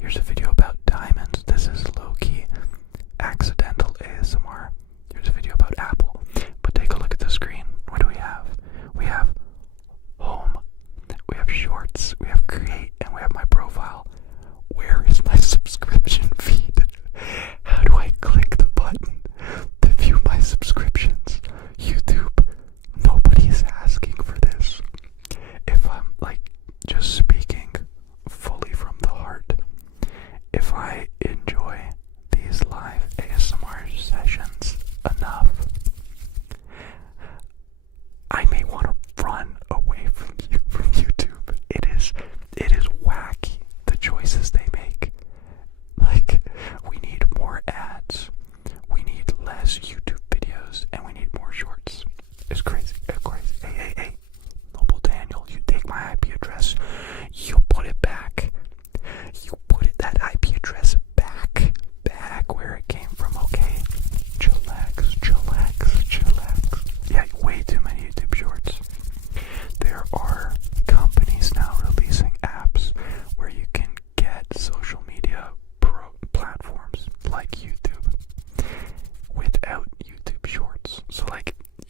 Here's a video about diamonds. This is low-key accidental ASMR. Here's a video about Apple. But take a look at the screen. What do we have? We have home, we have shorts, we have create, and we have my profile. Where is my subscription feed? How do I click the button to view my subscriptions? YouTube, nobody's asking for this. If I'm just speaking fully from the heart, if I enjoy these live ASMR sessions enough, I may want to run away from YouTube. It is wacky, the choices they make. We need more ads, we need less YouTube videos, and we need more shorts. It's crazy, it's crazy. Hey, Noble Daniel, you take my IP address, you put it back. You put that IP address back where it came from, okay? Chillax. Yeah, way too many YouTube shorts. There are companies now releasing apps where you can get social media platforms like YouTube without YouTube shorts. So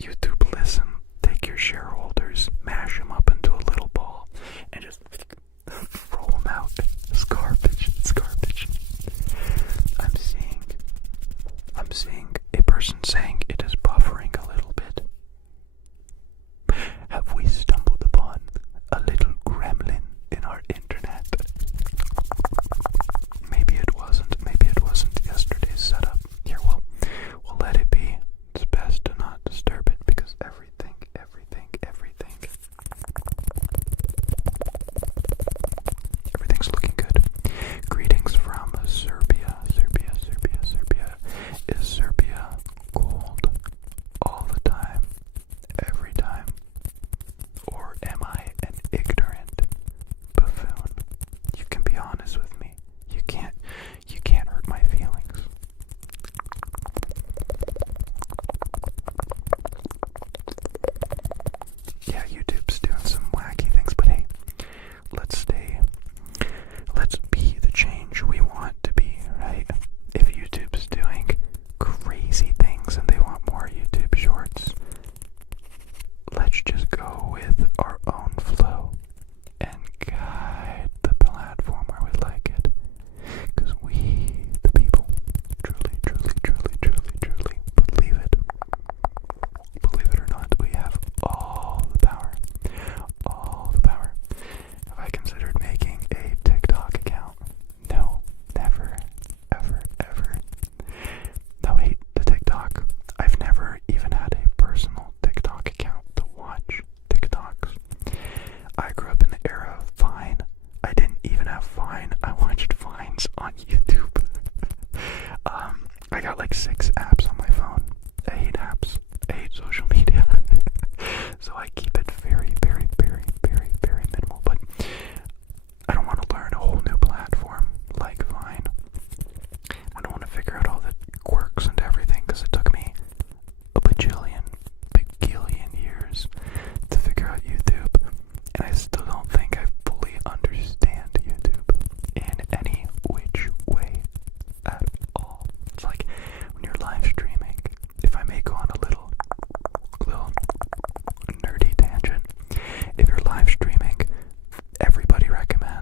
YouTube Listen, take your shareholders, mash them up into a little ball, and just roll them out. It's garbage. I'm seeing a person saying it is buffering a little bit. Have we stumbled upon a little gremlin in our internet? Maybe it wasn't yesterday's setup. Here, we'll let it be. It's best to not disturb it because everything's looking good. Greetings from Serbia. Is Serbia cold all the time, every time? Or am I an ignorant buffoon? You can be honest with me. You can't hurt my feelings. Yeah, YouTube's doing some wacky things, but hey, let's be the change we want to be, right? If YouTube's doing crazy things and they want more YouTube shorts, let's just go with our own flow and guide the platform where we like it. Because we, the people, truly believe it. Believe it or not, we have all the power. Have I considered making a TikTok account? No, never, ever. No hate to TikTok. I've never even had a personal TikTok account to watch TikToks. I grew up in the era of Vine. I didn't even have Vine. I watched Vines on YouTube. I got 6 apps on my phone. I hate apps. I hate social media. So I keep it very minimal. But I don't want to learn a whole new platform like Vine. I don't want to figure out all the quirks and everything because it took me a bajillion years to figure out YouTube, and I still don't think I fully understand YouTube in any which way at all. It's like when you're live streaming, if I may go on a little nerdy tangent, if you're live streaming,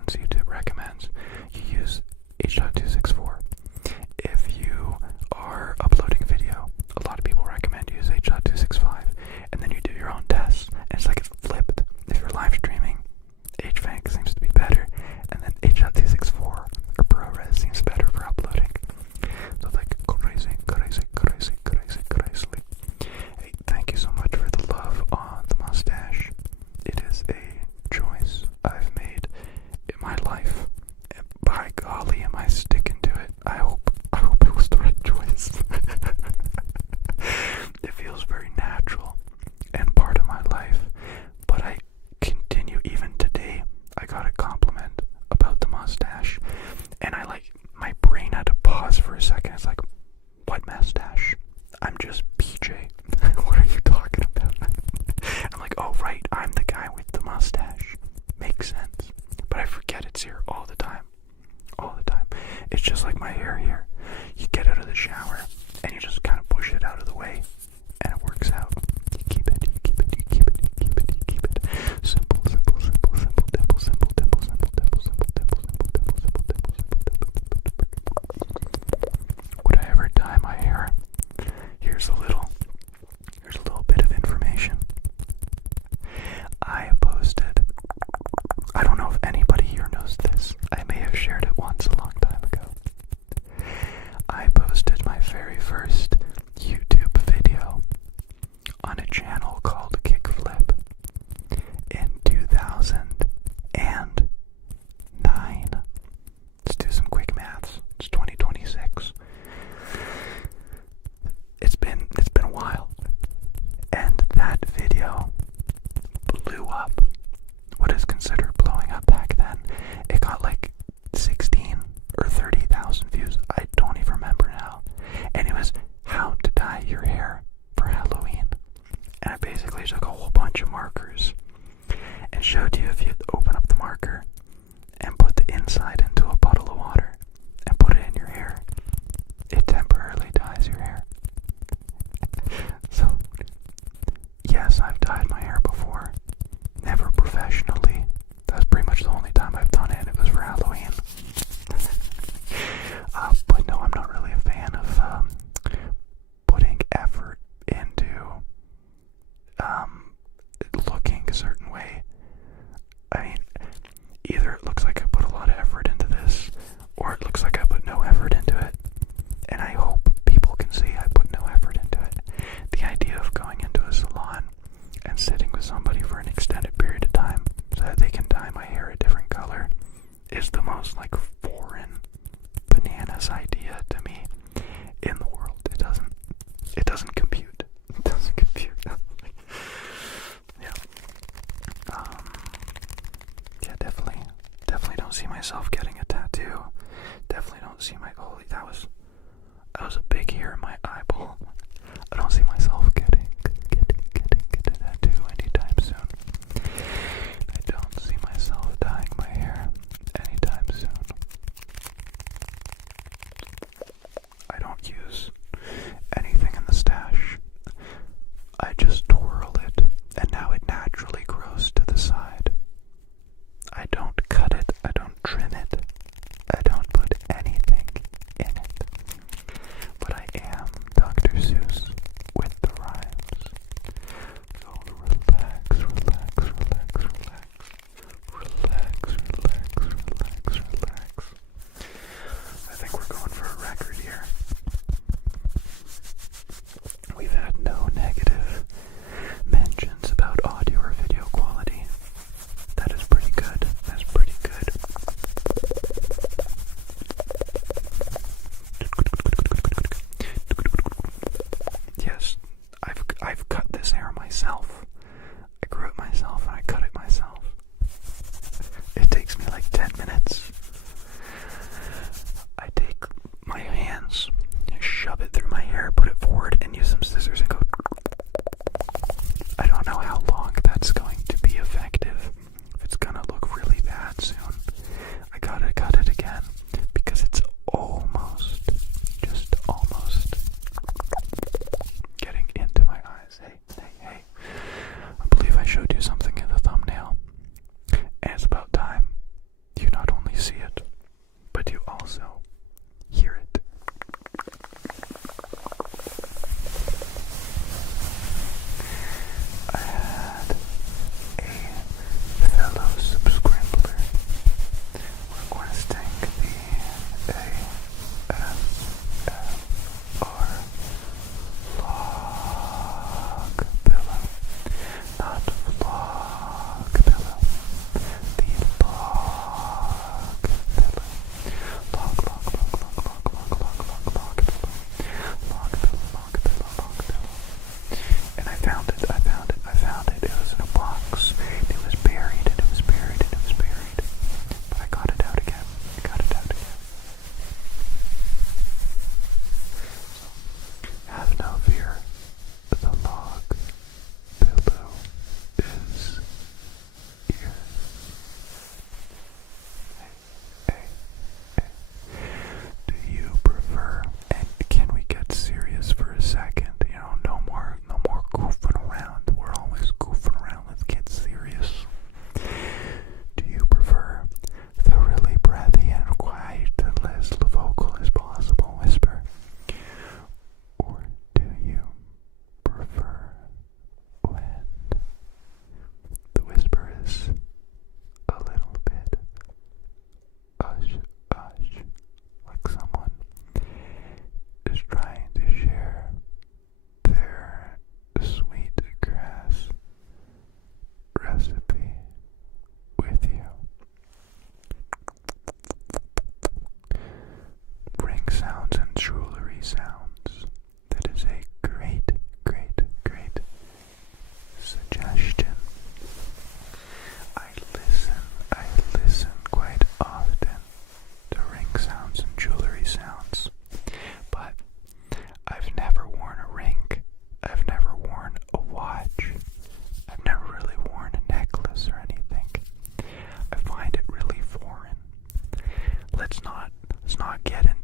YouTube recommends you use H.264. If you are uploading video, a lot of people recommend you use H.265, and then you do your own tests, and it's flipped. If you're live streaming, HFank seems to be better, and then H.264 or ProRes seems better for uploading. So crazy. Hey, thank you so much for the love on the mustache. It is a choice I've made in my life. And by golly, am I sticking to it? It's just like my hair here. You get out of the shower and you just kind of push it out of the way and it works out. You keep it, you keep it, you keep it, you keep it, you keep it. Simple, simple, simple, simple, dimple, simple, dimple, simple, dimple, simple, dimple, simple, dimple, simple, dimple, simple, dimple. Would I ever dye my hair? Here's a little bit of information. I posted, I don't know if anybody here knows this. I may have shared it once a long time ago. I posted my very first YouTube video on a channel called Kickflip in 2009. Let's do some quick maths. It's 2026. It's been a while. And that video blew up. What is considered blowing up back then? It got like 16 or 30,000 views. I don't even remember now. And it was how to dye your hair for Halloween. And I basically took a whole bunch of markers and showed you if you open up the marker and put the inside into a bottle of water and put it in your hair, it temporarily dyes your hair. So, yes, I've dyed my hair before. Never professionally. That's pretty much the only time I've done it, and it was for Halloween. But no, I'm not really a fan of putting effort into looking a certain way. I mean, either it looks like I put a lot of effort into this, or it looks like I put no effort into it. And I hope people can see I put no effort into it. The idea of going into a salon and sitting with somebody for an extended period of time so that they can dye my hair a different color is the most like foreign bananas idea to me in the world. It doesn't compute. It doesn't compute. Yeah. Yeah, definitely don't see myself getting a tattoo. Definitely don't see my, holy, that was a big hair in my eyeball. I don't see myself getting a tattoo anytime soon. I don't see myself dyeing my hair anytime soon. I don't use anything in the stash. I just twirl it, and now it naturally grows to the side. I don't cut it, I don't trim it, I don't put anything in it. But I am Dr. Seuss with the rhymes. So relax, relax, relax, relax. Relax, relax, relax, relax. I think we're going for a record here. We've had no negative mentions about audio or video quality. That is pretty good. That's pretty good. Yes, I've cut this hair myself. I grew it myself and I cut it myself. It takes me like 10 minutes. I take my hands, shove it through my hair, put it forward, and use some scissors and go. I don't know how long that's going to be effective. If it's gonna look really bad soon, I gotta cut it again because it's almost, just almost getting into my eyes. Hey. I believe I showed you something in the thumbnail, and it's about time you not only see it, but you also hear it. I had a fellow subscriber requesting the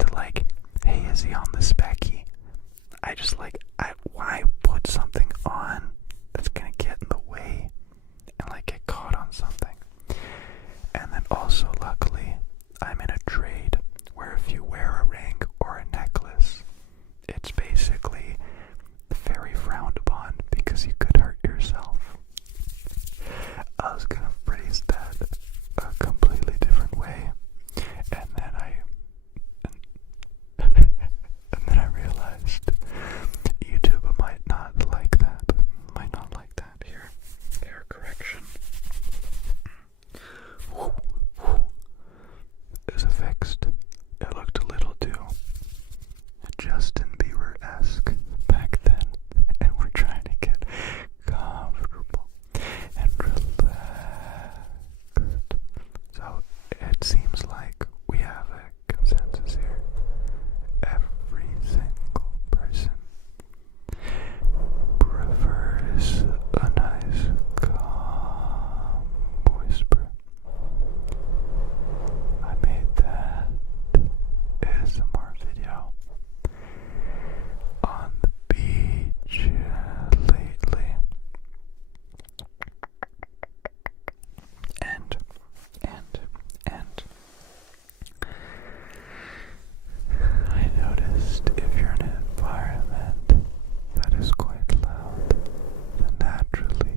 to like, hey, is he on the specky? I just like, why put something on that's gonna get in the way and like get caught on something? And then also, luckily, I'm in a trade where if you wear a ring or a necklace, it's basically very frowned upon because you could hurt yourself. I was gonna phrase that a completely different way, and then I realized YouTube might not like that. Here, error correction. Is fixed. It looked a little too Justin Bieber-esque back then, and we're trying to get comfortable and relaxed. So it seems like we have a consensus here. Every single person prefers a nice calm whisper. I made that ASMR video on the beach lately, and I noticed if you're in an environment that is quite loud, then naturally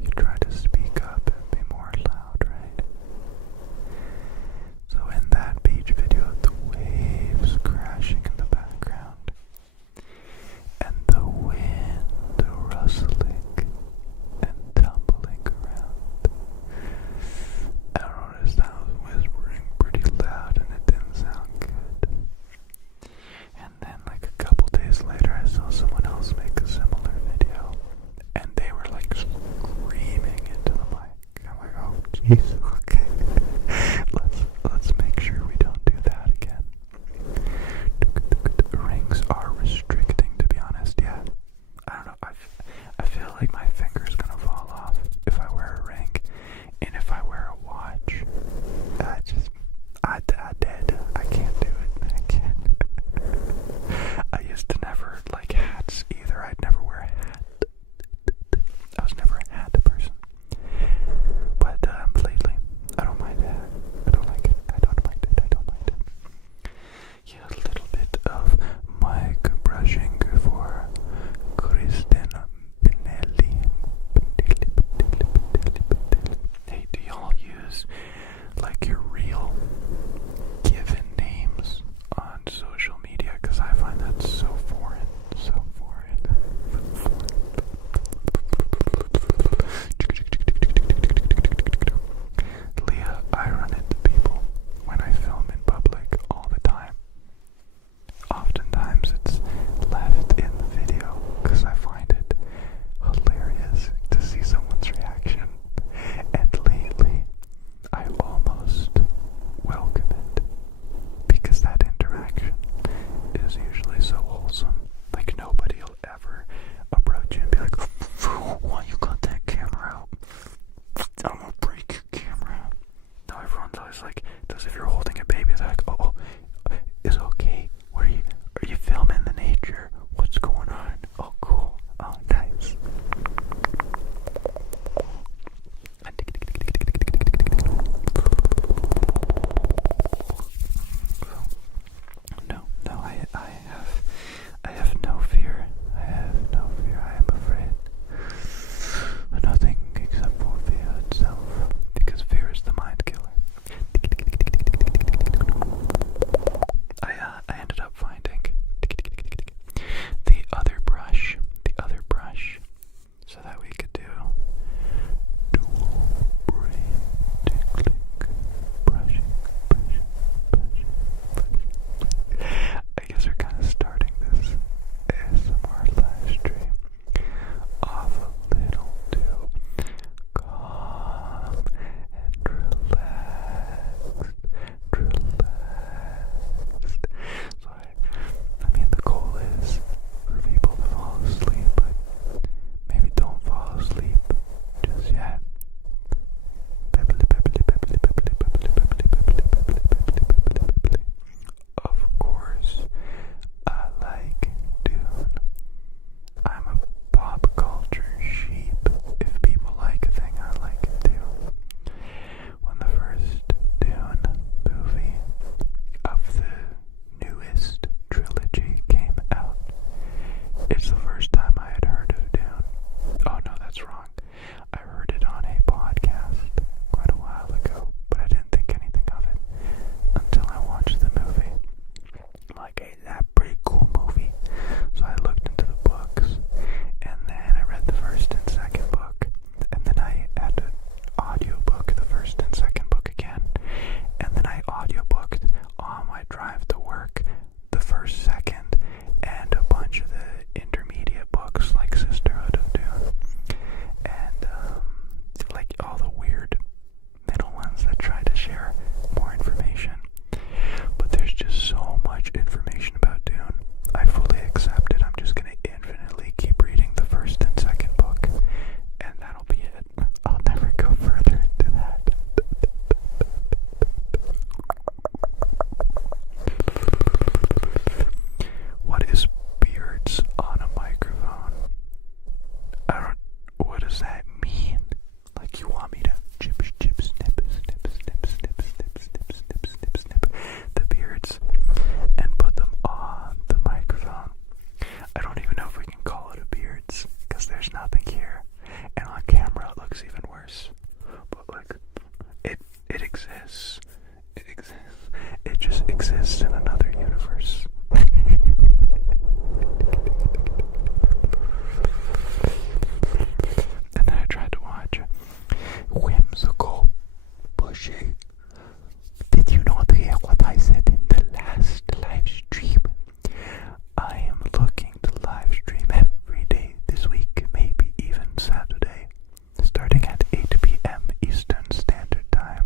you try to speak up and be more loud, right? So in that beach video, the waves crashing in the background and the wind rustling and tumbling around, I noticed I was whispering pretty loud and it didn't sound good. And then like a couple days later, I saw someone else make a similar video, and they were like screaming into the mic. I'm like, oh jeez, okay. Let's make sure we don't do that again. Rings are restricting, to be honest. Yeah, I don't know. I feel like my finger's gonna fall off if I wear a ring, and if I wear a watch, I did. I can't do it. I can't. I used to never like hats either. I'd never wear a hat. I was never a hat person. But lately, I don't mind a hat. I don't like it. I don't mind it. Yeah, a little bit of mic brushing for Kristen Pinelli. Hey, do y'all use like your real given names on social media? Because I find that so foreign. Leah, I run into people when I film in public all the time. Oftentimes it's left in the video because I find it hilarious to see someone's reaction. And lately, I almost welcome it because that interaction is usually so wholesome. Like nobody will ever approach you and be like, why you got that camera out? I'm gonna break your camera. No, everyone's always like, as if you're holding a baby, they're like, oh, it's okay. Are you filming the nature? What's going on? Oh, cool. Oh, nice. No, I have no fear. I am afraid. Nothing except for fear itself, because fear is the mind killer. Drive to Work, the first, second, and a bunch of the intermediate books like Sisterhood of Dune, and like all the weird middle ones that try to share more information. But there's just so much information about Dune. I fully accept it. I'm just gonna infinitely keep reading the first and second book, and that'll be it. I'll never go further into that. What is beards on a microphone? What does that mean? Like you want me to snip, snip, snip, snip, snip, snip, snip, snip, snip, snip the beards and put them on the microphone. I don't even know if we can call it a beards because there's nothing here, and on camera it looks even worse. But like, it exists. It exists. It just exists in another universe. And then I tried to watch Whimsical Pushy. Did you not hear what I said in the last live stream? I am looking to live stream every day this week, maybe even Saturday, starting at 8 p.m. Eastern Standard Time.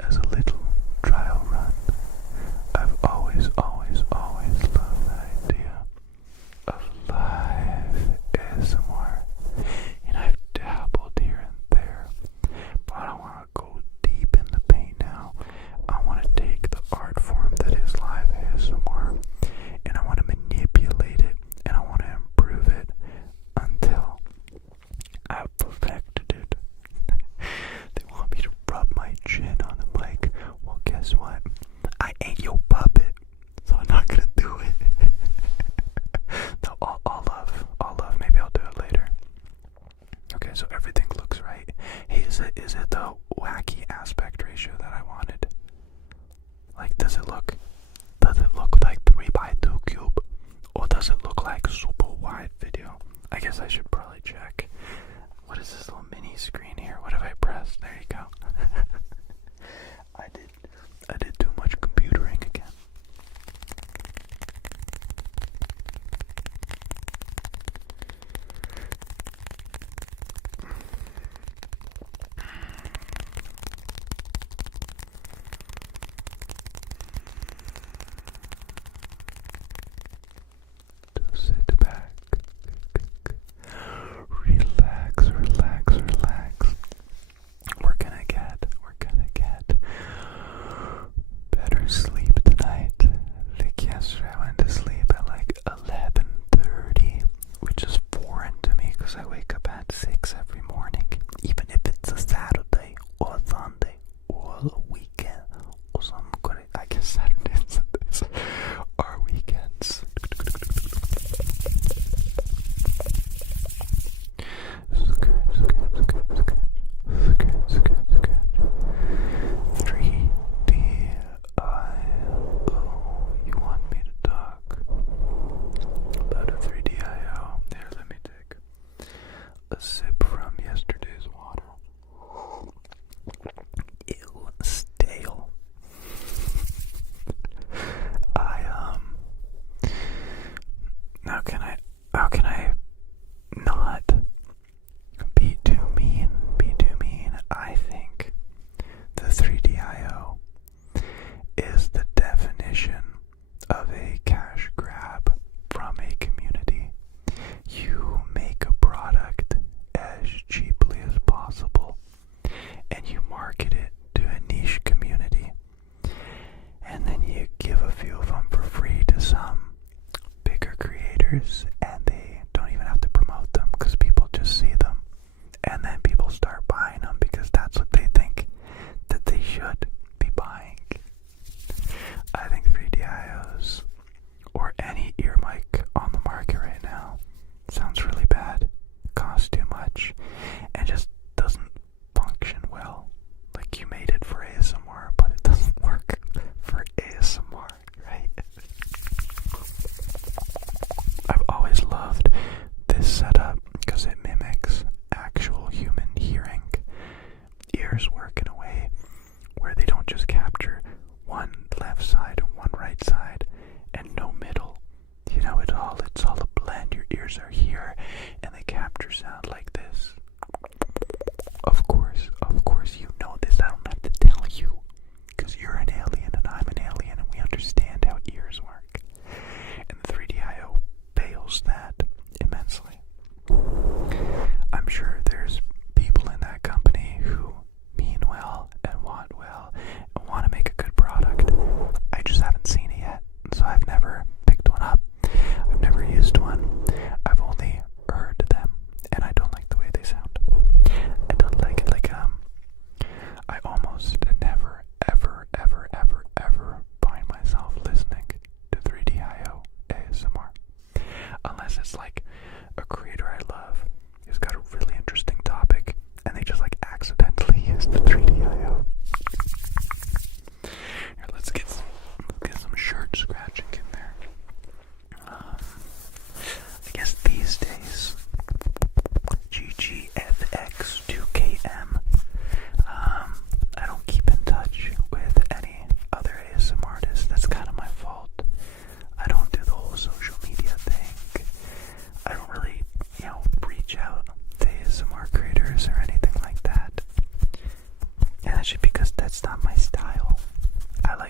As a little trial run, I've always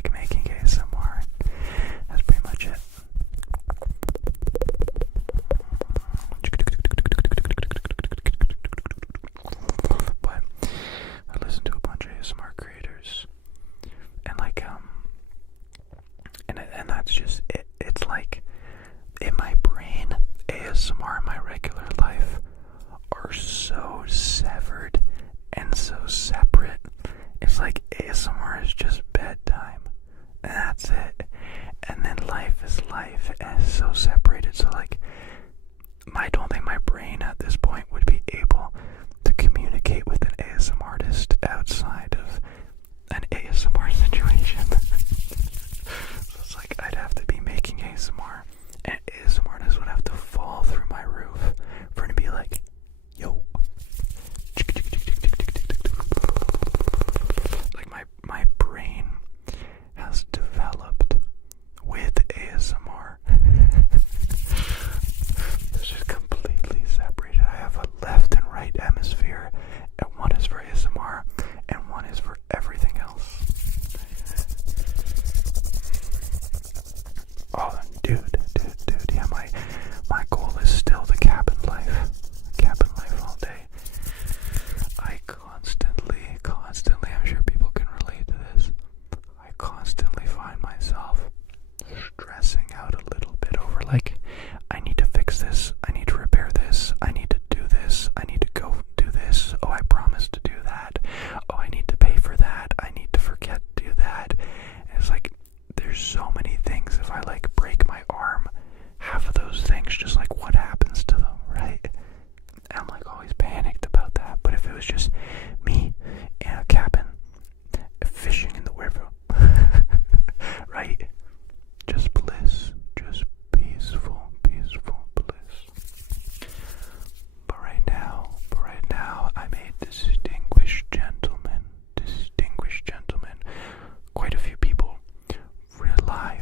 like making ASMR. That's pretty much it. But I listen to a bunch of ASMR creators, and like and that's just it. It's like in my brain, ASMR and my regular life are so severed and so separate. It's like ASMR is just bedtime, and that's it. And then life is life, and it's so separated. So like, I don't think my brain at this point would be able to communicate with an ASMR artist outside of an ASMR situation. So it's like I'd have to be making ASMR, and ASMR artist would have to fall through my roof for it to be like, yo. Like my brain has developed with ASMR. It's just completely separated. I have a left and right hemisphere, and one is for ASMR and one is for everything else. Oh, dude, yeah, my goal is still the cabin life. Cabin life all day. I constantly, I'm sure people can relate to this, I constantly find myself stressing out a little bit over, like, I need to fix this, I need to repair this, I need to do this, I need to go do this, oh, I promised to do that, oh, I need to pay for that, I need to forget to do that. And it's like, there's so many things. If I like break my arm, half of those things, just like, what happens to them, right? I'm like always panicked about that. But if it was just me in a cabin fishing in the river, right? Just bliss, just peaceful bliss. But right now, I'm a distinguished gentleman. Quite a few people rely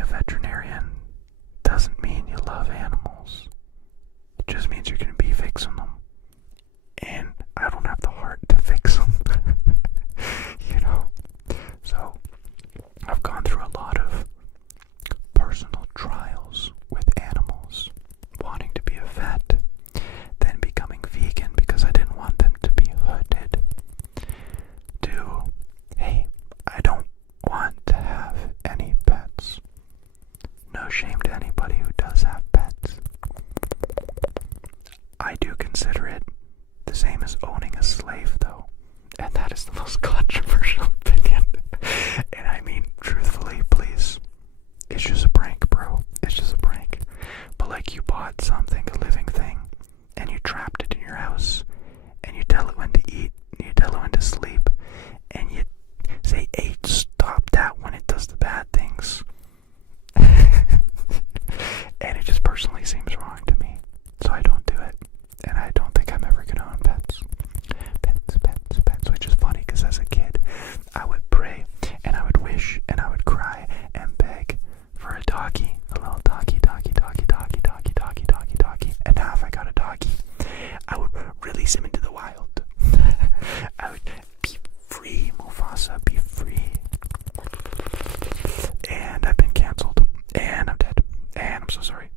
being a veterinarian doesn't mean you love animals. It just means you're going to be fixing them. And I don't have the heart to fix them. You know? So, I've gone through a lot of personal trials with animals. Wanting to be a vet, then becoming vegan because I didn't want them to be hooded. To, hey, I don't want to have any pets. No shame to anybody who does have pets. I do consider it the same as owning a slave, though. And that is the most controversial opinion. And I mean, truthfully, please, it's just a prank, bro. It's just a prank. But like, you bought something, a living thing, and you trapped it in your house, and you tell it when to eat, and you tell it when to sleep, and you say, hey, stop that when it does the bad things. And it just personally seems wrong to me. So I don't do it. And I don't think I'm ever gonna own pets. Pets, which is funny because as a kid, I would pray, and I would wish, and I would cry, and beg for a doggy. A little doggy. And now if I got a doggy, I would release him into the wild. I would be free, Mufasa, be free. And I've been cancelled. And I'm dead. And I'm so sorry.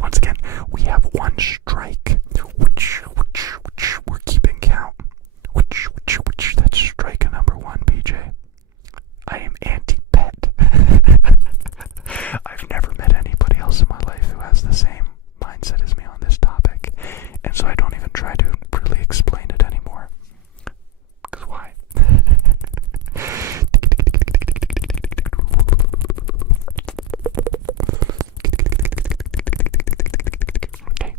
Once again, we have one strike. Which we're keeping count. Which that's strike number 1, BJ. I am anti-pet. I've never met anybody else in my life who has the same mindset as me on this topic. And so I don't even try to really explain it anymore. Because why? Hey.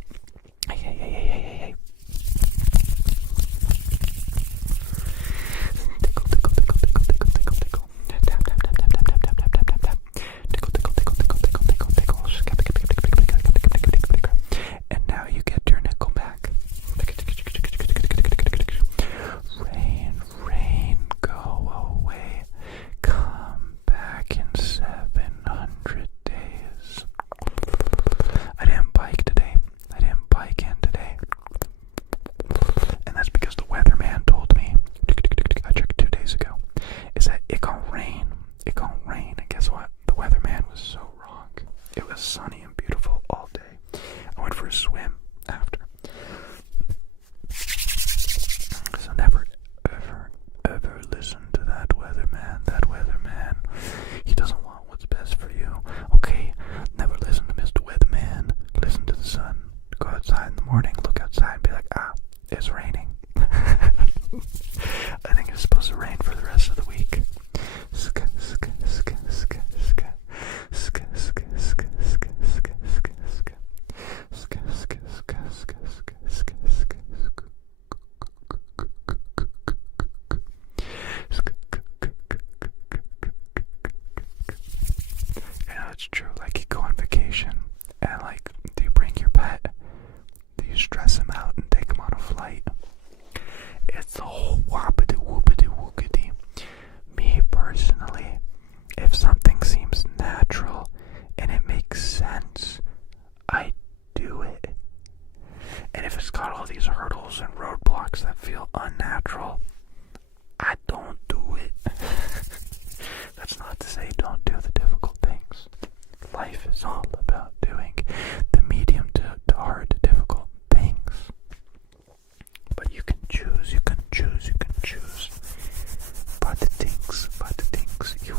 Tickle. And now you get your nickel back. Rain, go away. Come back in 700 days. I didn't bike today. I didn't bike in today. And that's because the weatherman told me, I checked 2 days ago, is that it gon' rain. It gon' rain. And guess what? The weatherman was so wrong. It was sunny and beautiful all day. I went for a swim after. So never, ever listen to that weatherman. That weatherman, he doesn't want what's best for you. Okay, never listen to Mr. Weatherman. Listen to the sun. Go outside in the morning, look outside and be like, it's raining. I think it's supposed to rain for the rest of the week. You know, it's true. Like, you go on vacation, and like, do you bring your pet? Do you stress him out and take him on a flight? It's the whole whoopity. Me personally, if something seems natural and it makes sense, I do it. And if it's got all these hurdles and roadblocks that feel unnatural, I don't do it. That's not to say don't do the difficult things. Life is all about doing the medium to hard to difficult things. But you can choose. But the things you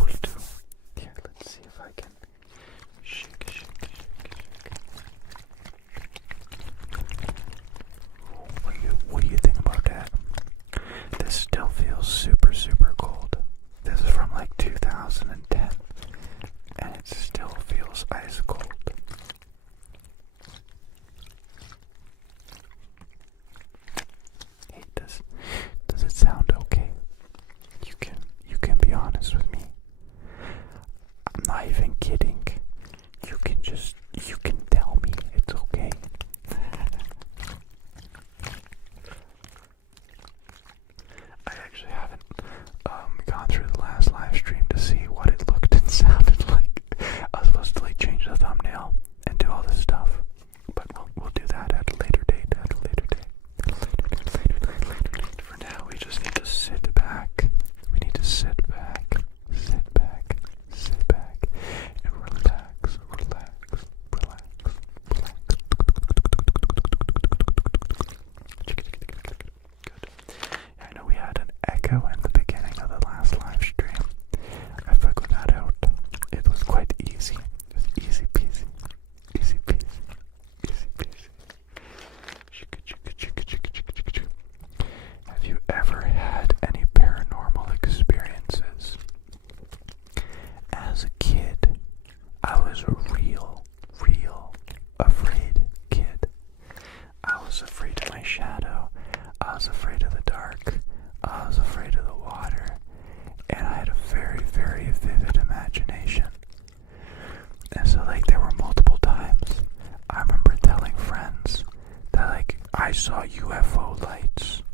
was a kid, I was a real afraid kid. I was afraid of my shadow. I was afraid of the dark. I was afraid of the water. And I had a very, very vivid imagination. And so, like, there were multiple times I remember telling friends that, like, I saw UFO lights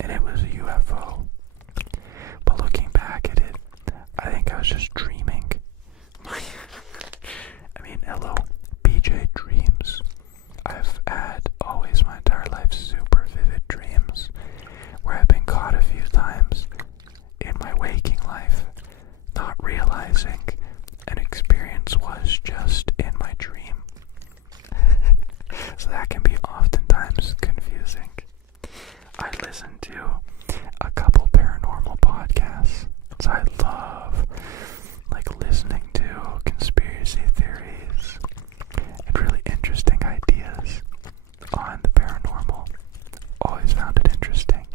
and it was a UFO. But looking back at it, I think I was just dreaming. I mean, hello, BJ dreams. I've had always my entire life super vivid dreams where I've been caught a few times in my waking life, not realizing an experience was just in my dream. So that can be oftentimes confusing. I listen to a couple paranormal podcasts, so I love like listening to conspiracy theories and really interesting ideas on the paranormal. Always found it interesting.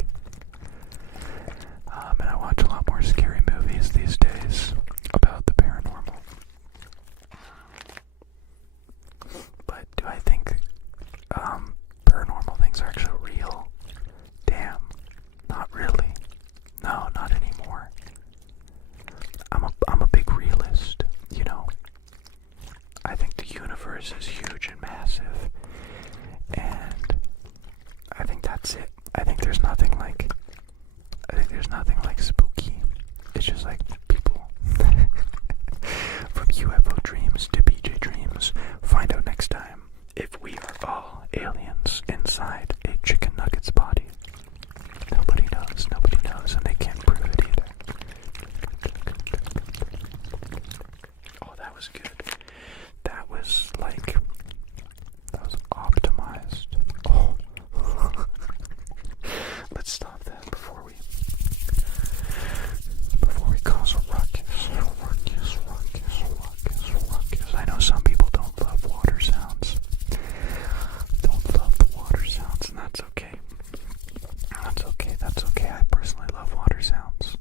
And I watch a lot more scary movies these days about the paranormal. But do I think paranormal things are actually real? Damn, not really. No, not anymore. I'm a big realist, you know. I think the universe is huge and massive, and I think that's it. I think there's nothing like spooky. It's just like people. From UFO dreams to BJ dreams. Find out next time if we are all aliens inside a chicken nugget's body. Nobody knows, and they can't prove it either. Oh, that was good. That was optimized. Oh. Let's stop that before we cause a ruckus. I know some people don't love water sounds. And that's okay. That's okay. I personally love water sounds.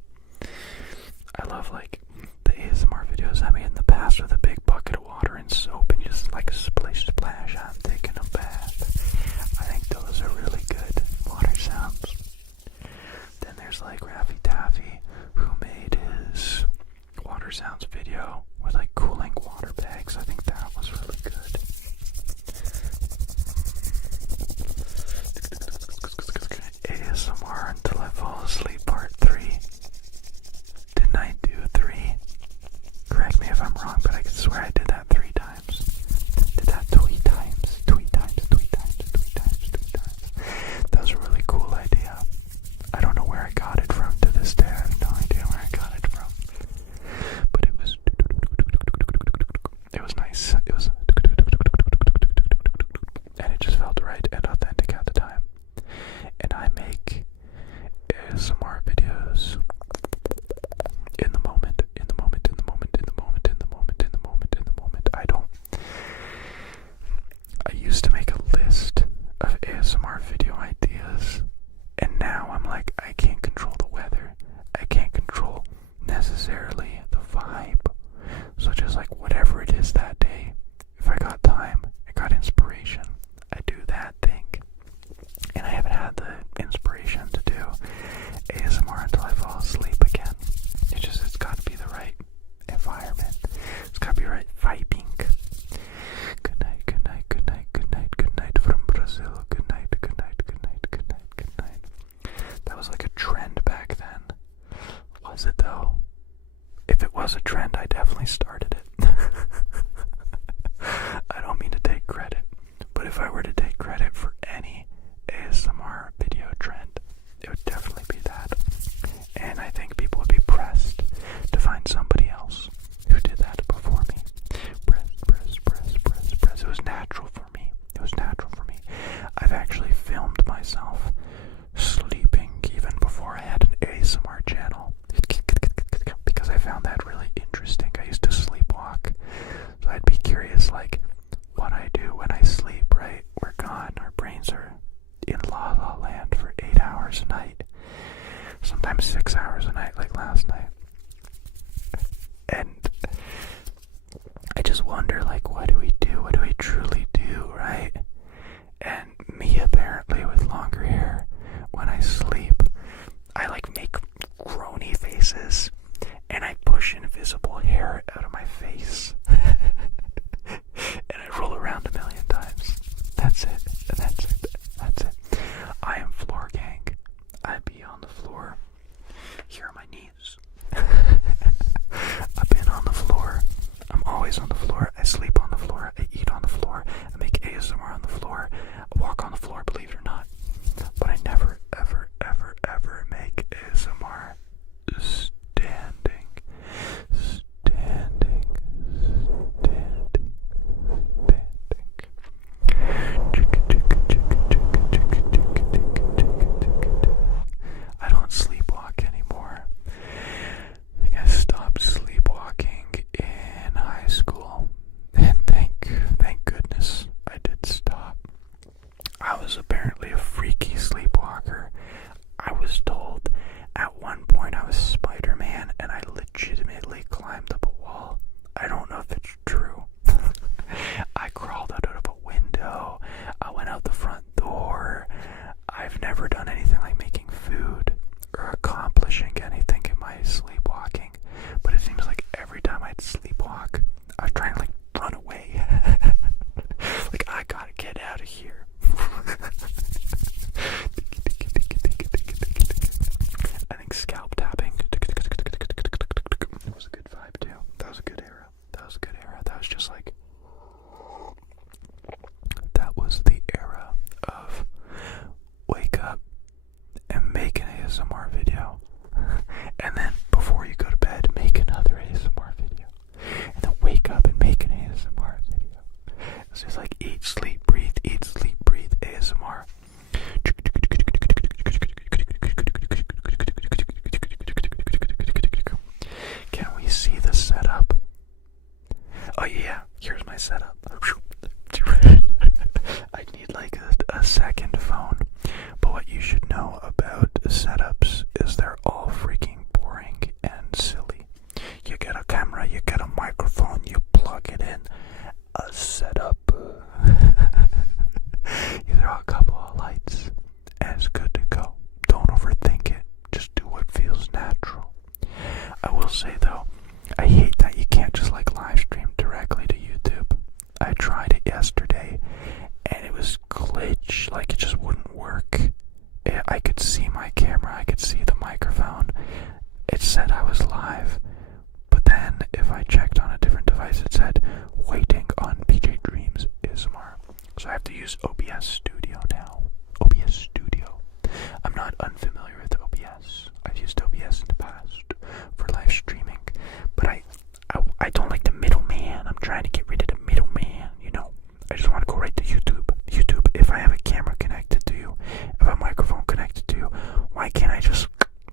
I love like the ASMR videos I made in the past with a big bucket of water and soap and just like splish splash, I'm taking a bath. I think those are really good water sounds. Then there's like Raffy Taffy, who made his water sounds video with like cooling water bags. I think that was really good. ASMR until I fall asleep, part 3. Didn't I do 3? Correct me if I'm wrong, but I can swear I did that 3 times. Did that 3 times. That was a really cool idea. I don't know where I got it from to this day. I have no idea where I got it from. But it was nice. And it just felt right and authentic at the time. And I make ASMR videos in the moment. I used to make a list of ASMR video ideas, and now I'm like, I can't control the weather. I can't control necessarily the vibe. So just like whatever it is that day, if I got time, I got inspiration, I do that thing. And I haven't had the inspiration to do ASMR until I fall asleep again. It's gotta be the right environment. It's gotta be right vibing. Good night from Brazil. Good night. That was like a trend back then. Was it though? If it was a trend, I definitely started it. I don't mean to take credit, but if I were to take credit for any ASMR video trend, it would definitely be that. And I think people would be pressed to find somebody else who did that before me. Press. It was natural for me. I've actually filmed myself sleeping even before I had an ASMR channel because I found that really interesting. I used to sleep out of my face. And I roll around a million times. That's it. That's it. That's it. I am Floor Gang. I be on the floor. Here are my knees. I've been on the floor. I'm always on the floor. I sleep on the floor. I eat on the floor. I make ASMR on the floor. I walk on the floor, believe it or not. But I never, ever, ever, ever make ASMR standing. Standing. Standing. I don't sleepwalk anymore. I think I stopped sleepwalking in high school. And thank goodness I did stop. I was apparently a freaky sleepwalker. I was told at one point I was Spider-Man and I legitimately climbed up a wall. I don't know if it's true. I crawled out of a window. I went out the front door. I've never done anything like making food or accomplishing anything in my sleepwalking. But it seems like every time I'd sleepwalk, I was trying to like run away. Like, I gotta get out of here. I think scalp tapping. That was a good vibe too. That was a good era. That was a good era. That was just like, that was the era of wake up and make an ASMR video. And then before you go to bed, make another ASMR video. And then wake up and make an ASMR video. It's just like eat, sleep, breathe, ASMR. Can we see the setup? Oh yeah, here's my setup. I need like a second phone. But what you should know about setups is they're all freaking boring and silly. You get a camera, you get a microphone, you plug it in. A setup. You throw a couple of lights and it's good to go. Don't overthink it. Just do what feels natural. I will say though, I hate that you can't just like live stream directly to YouTube. I tried it yesterday and it was glitch, like it just wouldn't work. I could see my camera, I could see the microphone. It said I was live, but then if I checked on a different device, it said waiting on PJ Dreams ASMR. So I have to use OBS Studio now. OBS Studio. I'm not unfamiliar with OBS. I've used OBS in the past for live streaming, but I don't like the middleman. I'm trying to get rid of the middleman, you know. I just want to go right to YouTube. YouTube, if I have a camera connected to you, if I have a microphone connected to you, why can't I just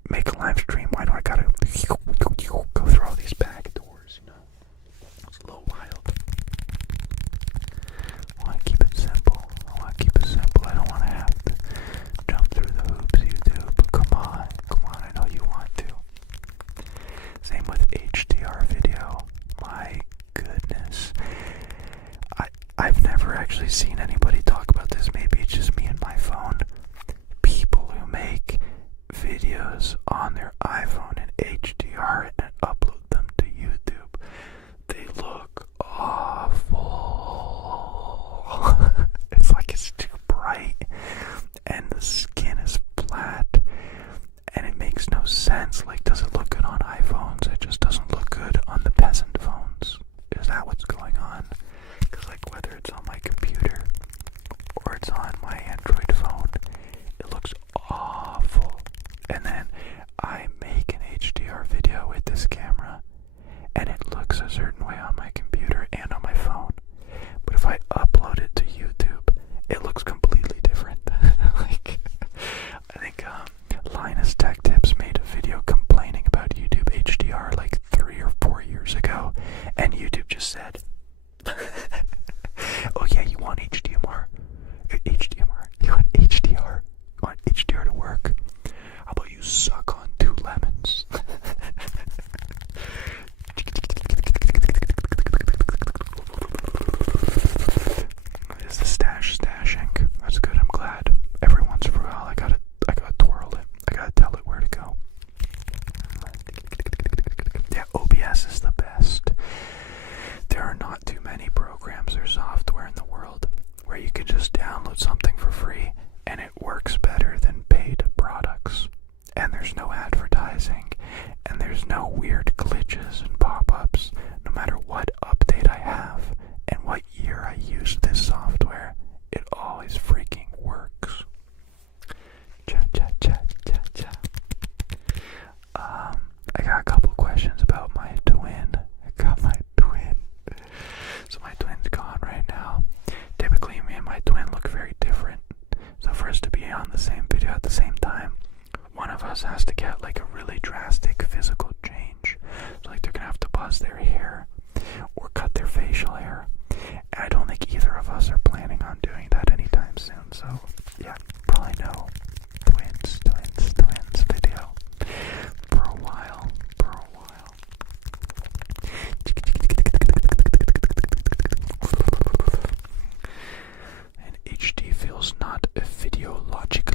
make a live stream? Why do I gotta go through all these back doors, you know? It's a little wild. I want to keep it simple. I don't want to have to jump through the hoops, YouTube. Come on, I know you want to. Same with HDR video. My goodness. I've never actually seen anybody talk about this. Maybe it's just me and my phone. People who make videos on their iPhone in HDR and upload them to YouTube, they look awful. It's like it's too bright and the skin is flat and it makes no sense. Like, does it look good on iPhones? It just doesn't look good on the peasant phones. Is that what's going on? Because like whether it's on my computer or it's on my Android phone, it looks awful. And then I make an HDR video with this camera and it looks a certain way on my computer and on my phone. But if I upload it to YouTube, it looks completely different. Like, I think Linus Tech Tips made a video complaining about YouTube HDR like 3 or 4 years ago, and YouTube just said, oh yeah, you want HDMR? HDMR? You want HDR? You want HDR to work? How about you suck on 2 lemons? Is the stash stashing? That's good, I'm glad. Every once in a while I gotta twirl it. I gotta tell it where to go. Yeah, OBS is the best. my twin look very different. So for us to be on the same video at the same time, one of us has to get like a really drastic physical change. So like they're gonna have to buzz their hair or cut their facial hair. And I don't think either of us are planning on doing that anytime soon. So yeah, probably no twins video for a while. And HD feels not a physiologic.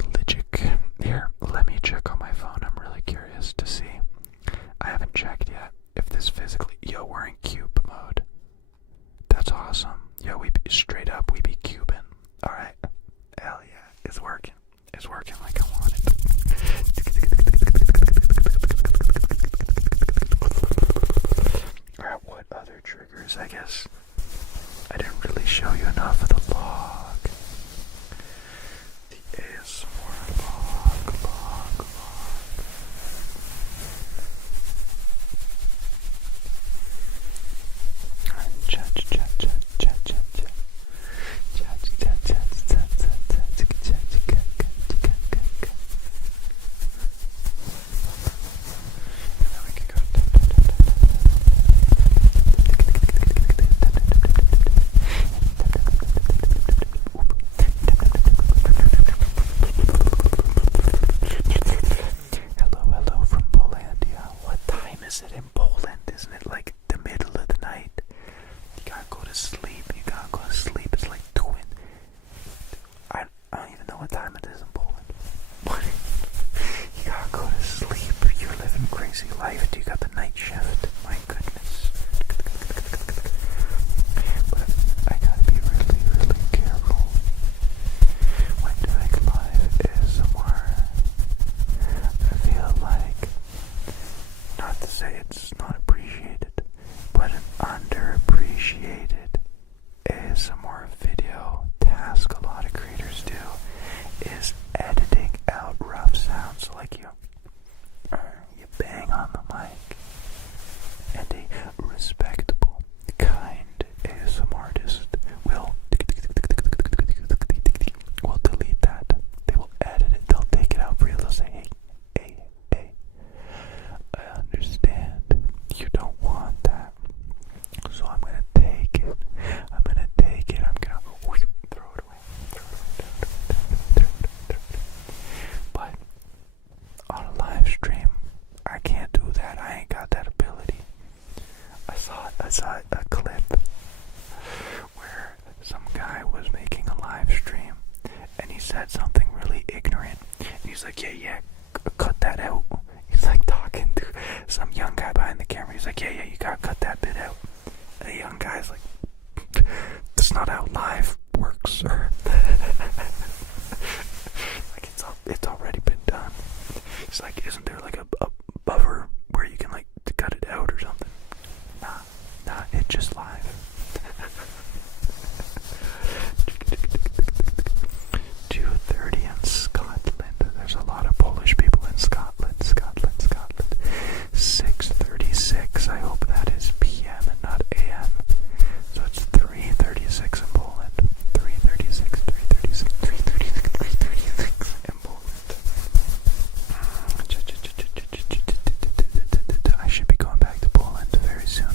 Here, let me check on my phone. I'm really curious to see. I haven't checked yet if this physically. Yo, we're in cube mode. That's awesome. Yo, we be straight up. We be Cuban. All right. Hell yeah, it's working. It's working like I want it. All right. What other triggers? I guess I didn't really show you enough of the log. The ASMR log. Hello from Polandia. What time is it in Poland? Isn't it like the middle of the night? You gotta go to sleep. It's like twin. I don't even know what time it is in Poland. But you gotta go to sleep. You're living crazy life. You got the night shift. My goodness. But I gotta be really careful when doing live ASMR. I feel like, not to say it's not appreciated, but an underappreciated ASMR video task a lot of creators do is editing out rough sounds. Like you bang on the mic, and a respectable, kind ASMR artist will delete that. They will edit it. They'll take it out for you. They'll say, hey, I understand you don't want that, so I'm gonna take it. I'm gonna throw it away. But on a live stream, I can't do that. I ain't got that ability. I saw a clip where some guy was making a live stream and he said something really ignorant. And he's like, yeah, cut that out. He's like talking to some young guy behind the camera. He's like, yeah, you gotta cut that bit out. And the young guy's like, that's not how live works, sir. Like it's already been done. He's like, isn't there like a buffer where you can like cut it out or something? Nah, it's just live. 2:30 in Scotland. There's a lot of Polish people in Scotland. 6:36. I hope that is PM and not AM. So it's 3:36 in Poland. 3:36 in Poland. I should be going back to Poland very soon.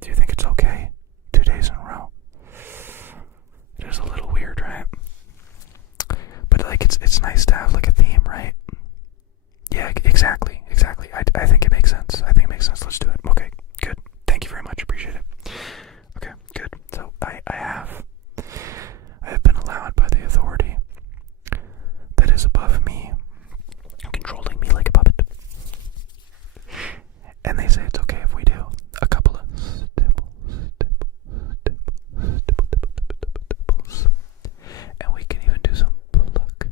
Do you think it's okay? 2 days in a row. It is a little weird, right? But like it's nice to have like a theme, right? Yeah, exactly. I think it makes sense. Let's do it. Okay, good. Thank you very much. Appreciate it. Okay, good. So I have been allowed by the authority that is above me, controlling me like a puppet. And they say it's okay if we do a couple of stipple. And we can even do some pluck.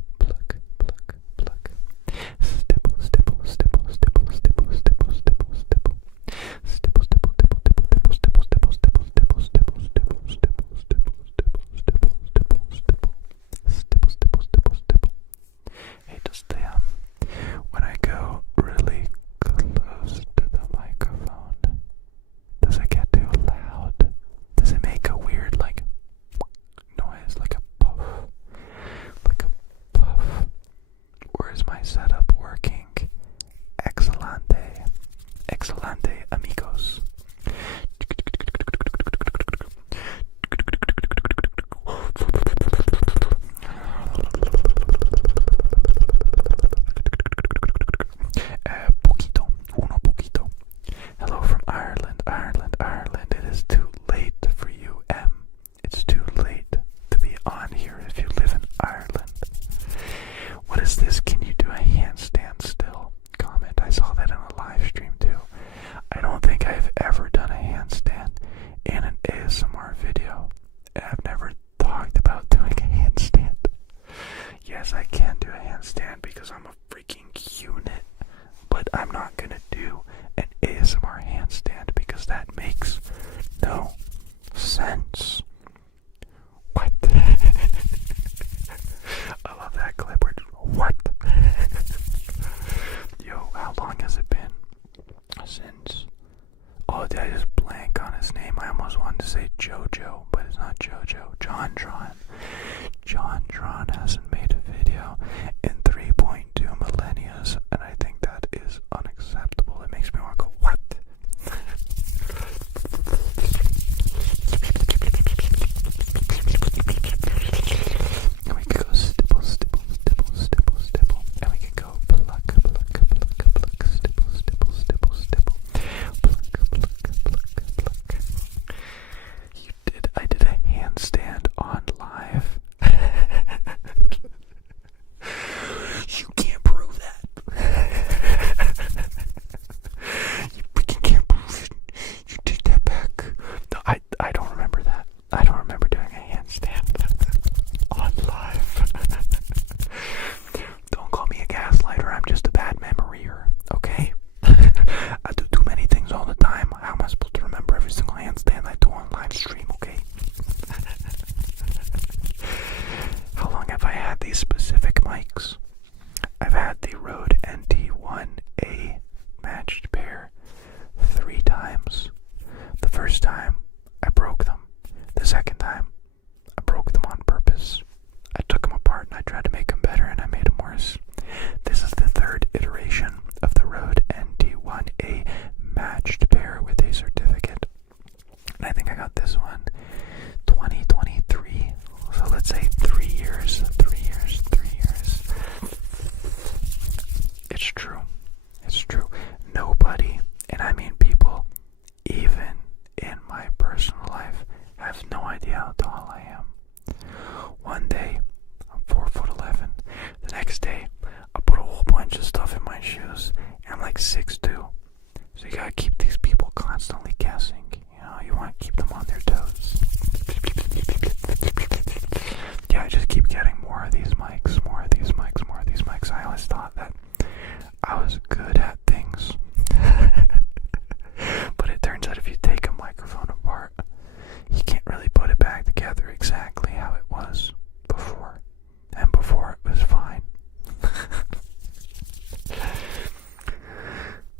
Hey, does the when I go really close to the microphone, does it get too loud? Does it make a weird like noise, like a puff? Or is my setup working? Excelente, amigos. Poquito. Hello from Ireland. It is too late for you, M. It's too late to be on here if you live in Ireland. What is this? Can you do a handstand still? Comment. I saw that in a live stream too. I don't think I've ever done a handstand in an ASMR video. I've never talked about doing a handstand. Yes, I can do a handstand because I'm a freaking unit. But I'm not gonna do an ASMR handstand because that makes no sense. What? I love that clip. What? Yo, how long has it been since? Oh, did I just blank on his name? I almost wanted to say JoJo, but it's not JoJo. JonTron. JonTron hasn't made a video in 3.2 millennia, and I think that is unacceptable. It makes me want to go, what? And we can go stipple. And we can go pluck. Stipple. Pluck. I did a handstand on live. You can't prove that. You freaking can't prove it. You take that back. No, I don't remember that. I don't remember doing a handstand on live. Don't call me a gaslighter. I'm just a bad memoryer, okay? I do too many things all the time. How am I supposed to remember every single handstand I do on live stream, okay? How long have I had these specific mics? I've had the Rode NT1A matched pair 3 times. The first time, I broke them. The second time, I broke them on purpose. I took them apart and I tried to make them better and I made them worse. This is the 3rd iteration of the Rode NT1A matched pair with a certificate. And I think I got this one 2023. So let's say 3 years. It's true. Nobody, and I mean people, even in my personal life, have no idea how tall I am. One day, I'm 4'11". The next day, I put a whole bunch of stuff in my shoes, and I'm like 6'2". So you gotta keep these people constantly guessing. You know, you want to keep them on their toes. Yeah, I just keep getting more of these mics. I always thought that I was good at things. But it turns out if you take a microphone apart, you can't really put it back together exactly how it was before. And before it was fine.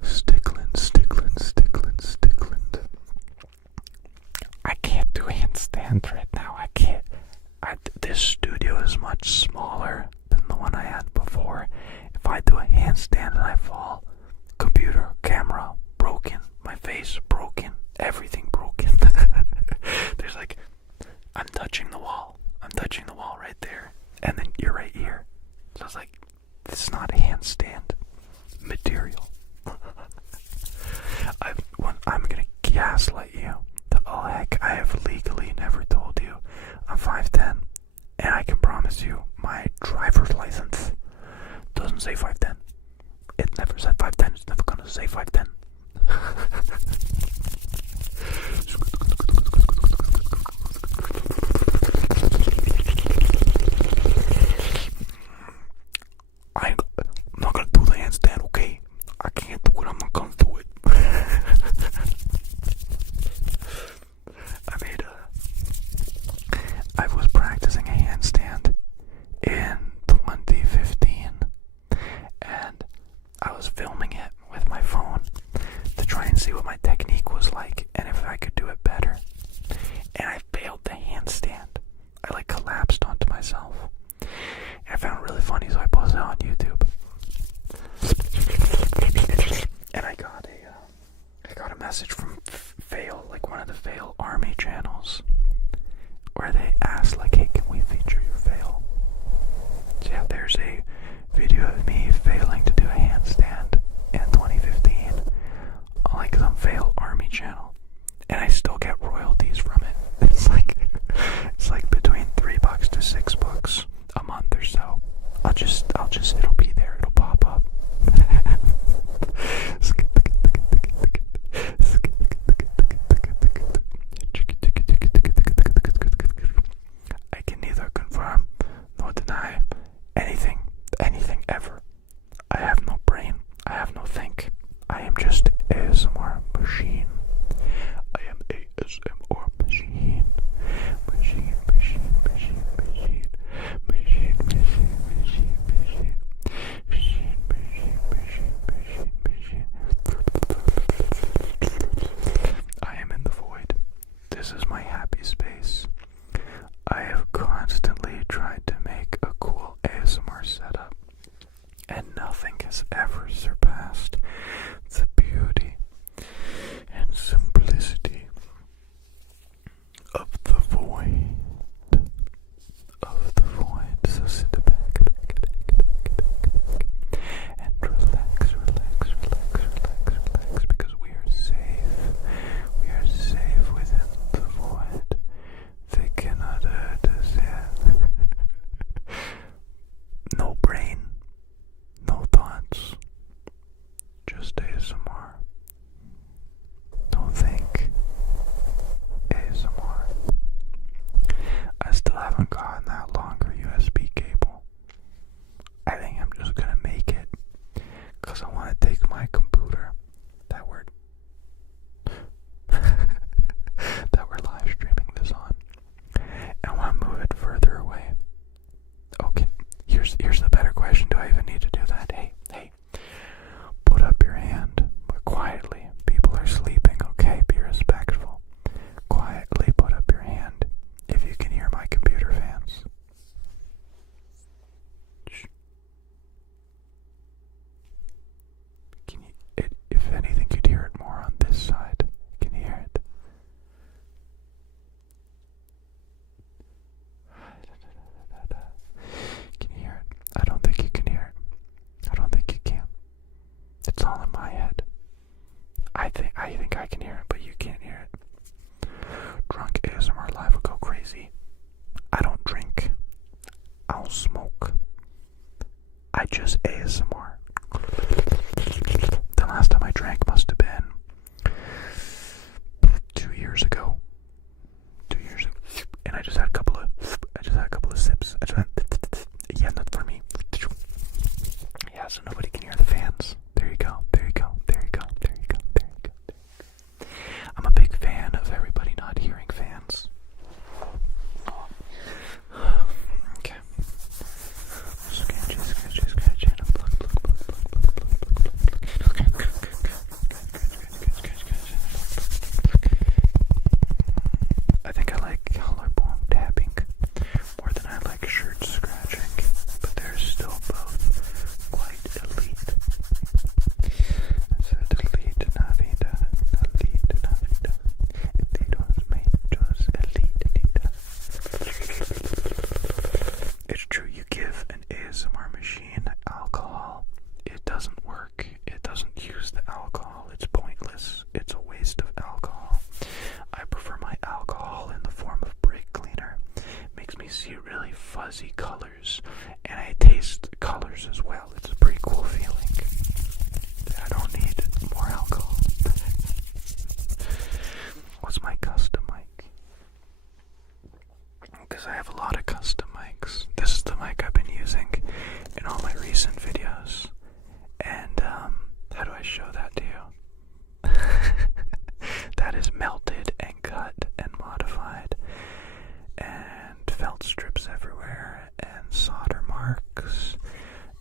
Stickland. I can't do handstands right now. I can't. This studio is much smaller than the one I had before. If I do a handstand and I fall, I have legally never told you I'm 5'10", and I can promise you my driver's license doesn't say 5'10". It never said 5'10". It's never gonna say 5'10". I'm not gonna do the handstand, okay? I can't do it. I'm not gonna do it. I was practicing a handstand in 2015, and I was filming it with my phone to try and see what my technique was like and if I could do it better. And I failed the handstand. I like collapsed onto myself. And I found it really funny, so I posted it on YouTube. And I got a message from Fail, like one of the Fail Army channels, where they asked, like, hey, can we feature your fail? So yeah, there's a video of me failing to do a handstand in 2015 on like some Fail Army channel, and I still get royalties from it. It's like between $3 to $6 a month or so. It'll be there, it'll pop up. I can neither confirm nor deny anything ever. I have no brain. I have no think. I am just ASMR machine. I am ASMR machine. Machine. I am in the void. This is my happy space. I have constantly tried to make a cool ASMR setup, and nothing has ever surpassed the beauty and simplicity of the void. So sit back and relax, because we are safe. We are safe within the void. They cannot hurt us yet. No brain, no thoughts, just ASMR. Don't think. ASMR. I still haven't gotten that longer USB cable. I think I'm just gonna make it, because I want to take my computer that we're live streaming this on, and I want to move it further away. Okay, here's the better question. Do I even need to do that? Hey, put up your hand, but quietly. People are sleeping, okay? Be respectful. Quietly put up your hand if you can hear my computer fans. Shh. If anything, you'd hear it more on this side. Can you hear it? Can you hear it? I don't think you can hear it. I don't think you can. It's all in my head. I think I can hear it, but you can't hear it. Drunk ASMR Live will go crazy. I don't drink. I don't smoke. I just ASMR. The last time I drank must have been 2 years ago. 2 years ago. And I just had a couple of sips. I just went, yeah, not for me. Yeah, so nobody can hear the fans. There you go. is melted and cut and modified, and felt strips everywhere, and solder marks,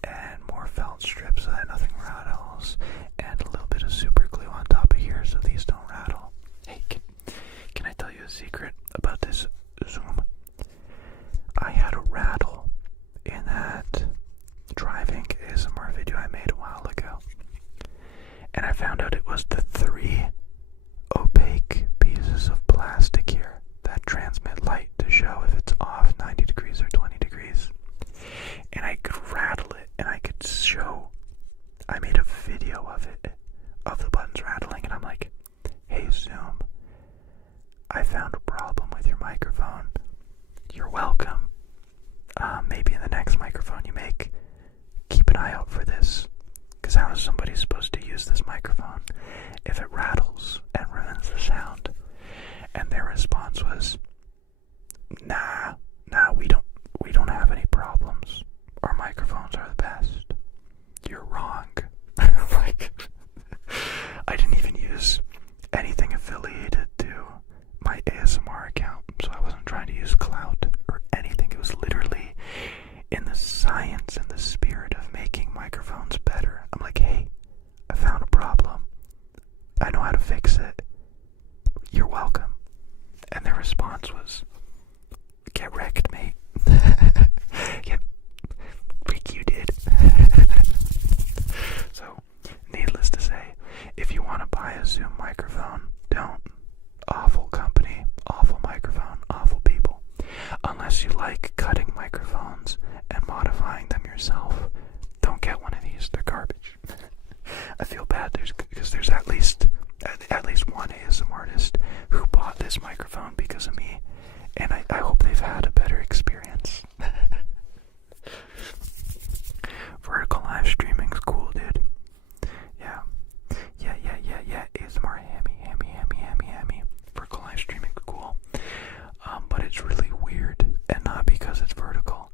and more felt strips so that nothing rattles, and a little bit of super glue on top of here so these don't rattle. Hey, can I tell you a secret about this Zoom? I had a rattle in that driving ASMR video I made a while ago, and I found out it was the 3 opaque pieces of plastic here that transmit light to show if it's off 90 degrees or 20 degrees. And I could rattle it, and I could show, I made a video of it, of the buttons rattling, and I'm like, hey Zoom, I found a problem with your microphone. You're welcome. Maybe in the next microphone you make, keep an eye out for this. Because how is somebody supposed to use this microphone if it rattles and ruins the sound? And their response was, nah, we don't have any problems. Our microphones are the best. You're wrong. Like, I didn't even use anything affiliated to my ASMR account, so I wasn't trying to use clout or anything. It was literally in the science and the spirit of making microphones better. I'm like, hey, I found a problem. I know how to fix it. You're welcome. And their response was, get wrecked, mate. Yep, freak you did. So, needless to say, if you want to buy a Zoom microphone, don't. Awful company, awful microphone, awful people. Unless you like cutting microphones and modifying them yourself, don't get one of these. They're garbage. I feel bad because there's at least one ASMR artist who bought this microphone because of me, and I hope they've had a better experience. Vertical live streaming's cool, dude. Yeah. ASMR hammy. Vertical live streaming's cool. But it's really weird, and not because it's vertical,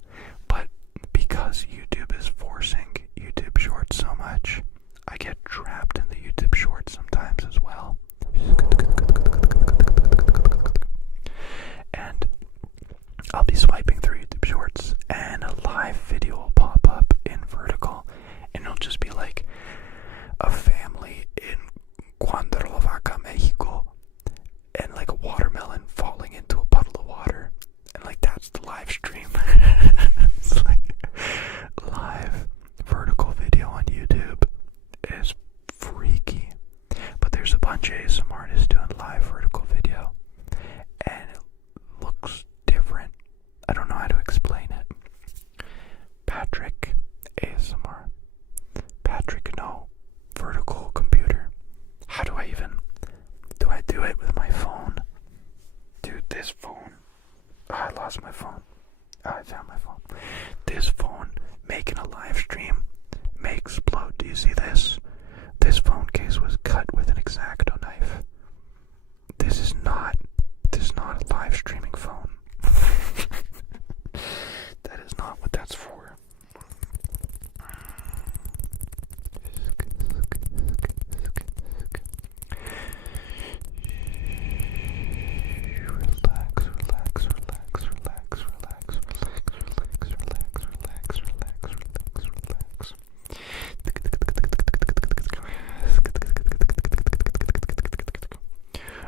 but because YouTube is forcing YouTube Shorts so much. I get trapped in the YouTube Shorts sometimes as well. And I'll be swiping through YouTube Shorts, and a live video will pop up in vertical, and it'll just be like a family in Cuernavaca, Mexico, and like a watermelon falling into a puddle of water, and like that's the live stream. It's like live vertical video on YouTube is freaky, but there's a bunch of ASMR artists doing live vertical video, and it looks different. I don't know how to explain it. Patrick ASMR. Patrick, no. Vertical computer. How do I do it with my phone? Dude, this phone. Oh, I lost my phone. Oh, I found my phone. This phone making a live stream may explode. Do you see this? This phone case was cut with an X-Acto knife. This is not a live streaming phone. That is not what that's for.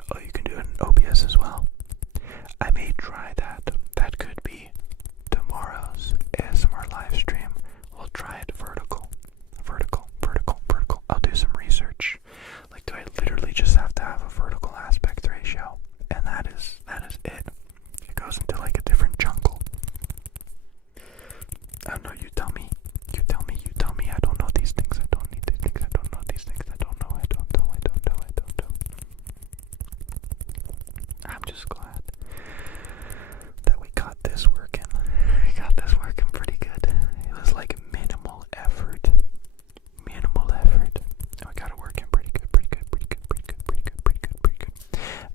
Oh, you can do it in OBS as well. I may try that. That could be tomorrow's ASMR live stream. We'll try it vertical. I'll do some research. Like, do I literally just have to have a vertical aspect ratio? And that is it. It goes into like a different jungle. I don't know, you tell me. I don't know these things. I don't need these things. I don't know these things. I don't know. I'm just glad that we got this working. We got this working pretty good. It was like minimal effort. And we got it working pretty good.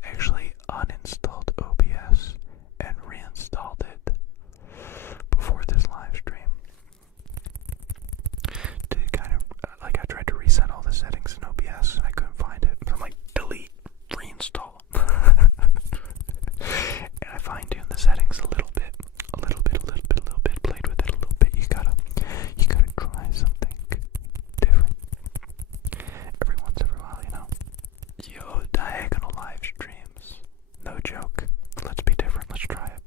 I actually uninstalled OBS and Yo, diagonal live streams. No joke. Let's be different. Let's try it.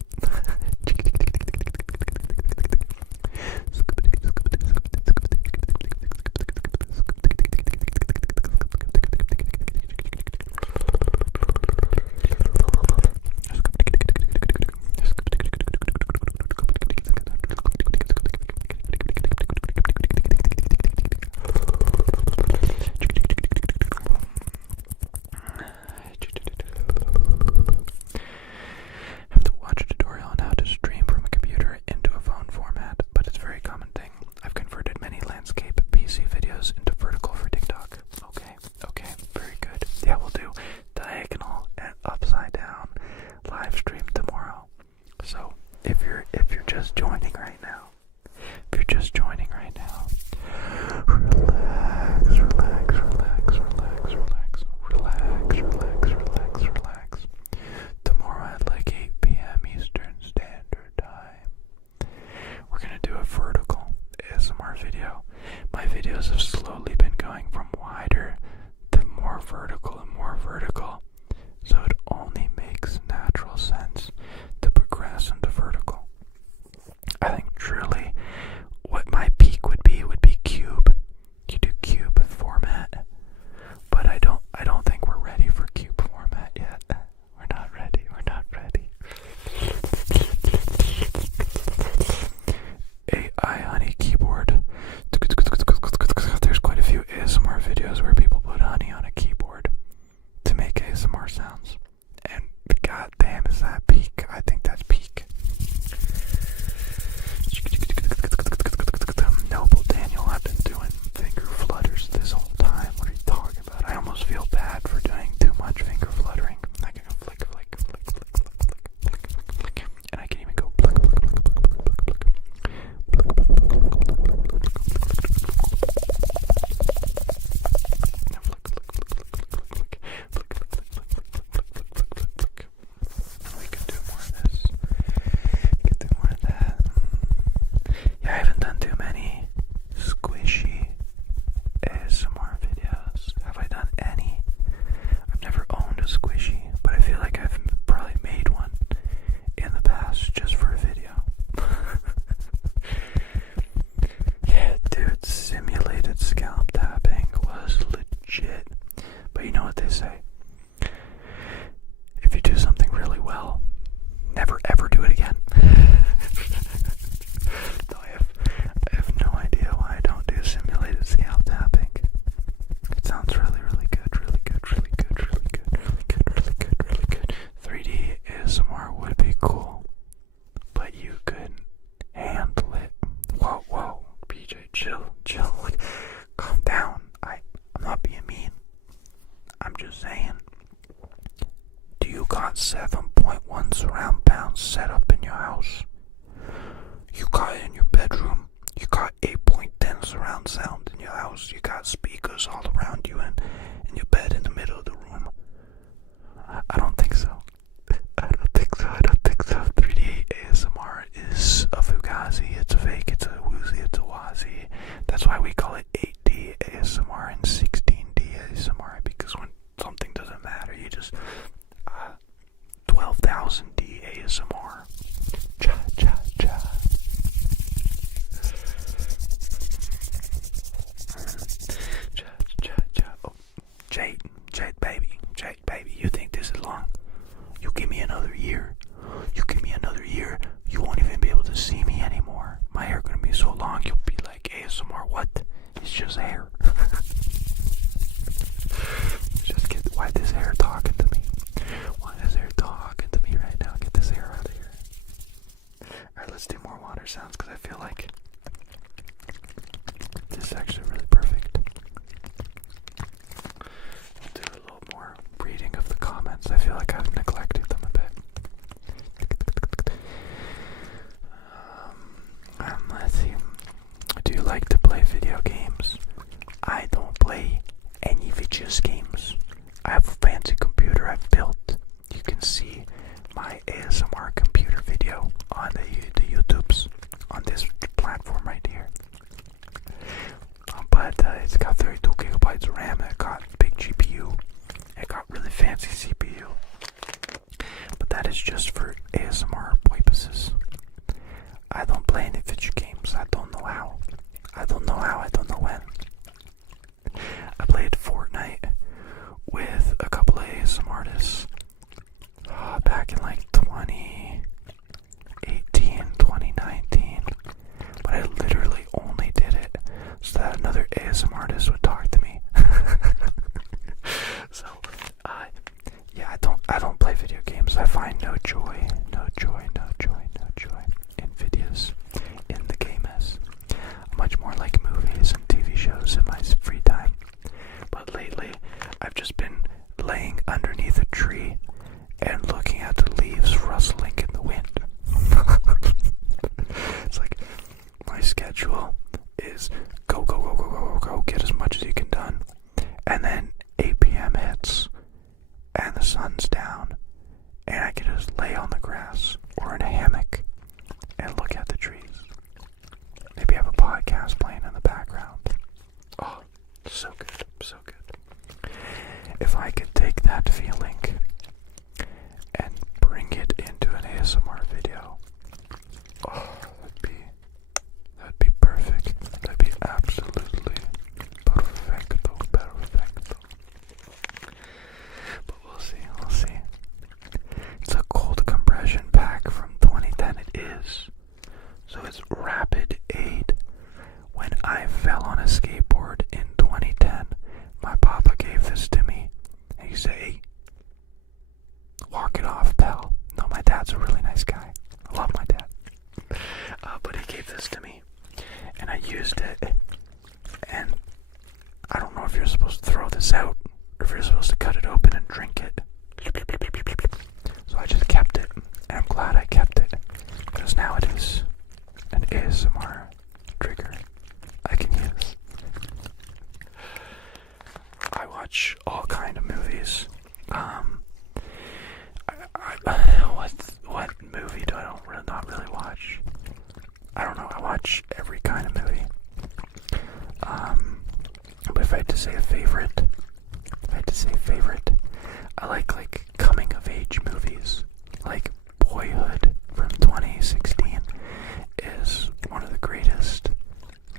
Have to watch a tutorial on how to stream from a computer into a phone format, but it's a very common thing. I've converted many landscape PC videos into vertical for TikTok. Okay, very good. Yeah, we'll do diagonal and upside down live stream tomorrow. So if you're just joining right now, relax. Tomorrow at like 8 p.m. Eastern Standard Time, we're gonna do a vertical ASMR video. My videos have slowly been going from wider to more vertical and more vertical, so it only makes natural sense to progress into vertical. I think truly what my peak would be cube. You do cube format, but I don't think we're ready for cube format yet. We're not ready. AI honey keyboard. There's quite a few ASMR videos where people put honey on a keyboard to make ASMR sounds. And god damn, is that peak? I think that's peak. Noble Daniel, I've been doing finger flutters this whole time. What are you talking about? I almost feel bad for doing too much finger fluttering. I can go flick. And I can even go pluck. We can do more of this. We can do more of that. Yeah, I haven't done too many squishy ASMR videos. Have I done any? I've never owned a squishy, but I feel like I've probably made one in the past just for a video. Yeah, dude, simulated scalp tapping was legit. But you know what they say? If you do something really well, never ever do it again. No, I have no idea why I don't do simulated scalp tapping. It sounds really good. 3D ASMR would be cool, but you couldn't handle it. Whoa, BJ, chill. Like, calm down. I'm not being mean. I'm just saying. Do you got 7.1 surround pounds set up in your house? You got it in your bedroom. You got 8.10 surround sound in your house. You got speakers all around you and your bed in the middle of the room. I don't think so. 3D ASMR is a fugazi. It's a fake. It's a woozy. It's a wazi. That's why we call it 8D ASMR and 16D ASMR, because when something doesn't matter, you just 12,000D ASMR. Cha. Oh, Jade baby, you think this is long? You give me another year. You won't even be able to see me anymore. My hair gonna be so long, you'll be like, ASMR, what? It's just hair. Why this hair talking to me? Right now? Get this hair out of here. Alright, let's do more water sounds, because I feel like this is actually really perfect. I'll do a little more reading of the comments. I feel like I've neglected them a bit. Let's see. Do you like to play video games? I don't play any video games. I have a fancy computer I've built. You can see my ASMR computer video on the YouTubes on this platform right here. But it's got 32 gigabytes of RAM. It got big GPU. It fancy CPU. But that is just for ASMR purposes. I don't play any video games. I don't know how. I don't know how. I don't know when. I played Fortnite with a couple of ASMR artists back in like 2018, 2019. But I literally only did it so that another ASMR artist would talk to me. So, yeah, I don't play video games. I find no joy in videos in the games. Much more like movies and TV shows in my free time. But lately, I've just been laying underneath a tree and looking at the leaves rustling in the wind. It's like my schedule is go, get as much as you can done, and then 8 p.m. hits and the sun's down and I can just lay on the grass or in a hammock and look at the trees. Maybe have a podcast playing in the background. Oh, so good, so good. If I could take that feeling and bring it into an ASMR video, oh, that'd be perfect. That'd be absolutely perfecto. But we'll see. It's a cold compression pack from 2010. It is. So it's Rapid Aid. When I fell on a skateboard in 2010, my papa gave this to me. And he said, "Hey, walk it off, pal." No, my dad's a really nice guy. I love my dad. But he gave this to me. And I used it. And I don't know if you're supposed to throw this out or if you're supposed to cut it open and drink it. So I just kept it. And I'm glad I kept it. Because now it is an ASMR trigger I can use. I watch all kind of movies. What movie do I not really watch? I don't know. I watch every kind of movie. But if I had to say a favorite, I like coming of age movies. Like Boyhood from 2016 is one of the greatest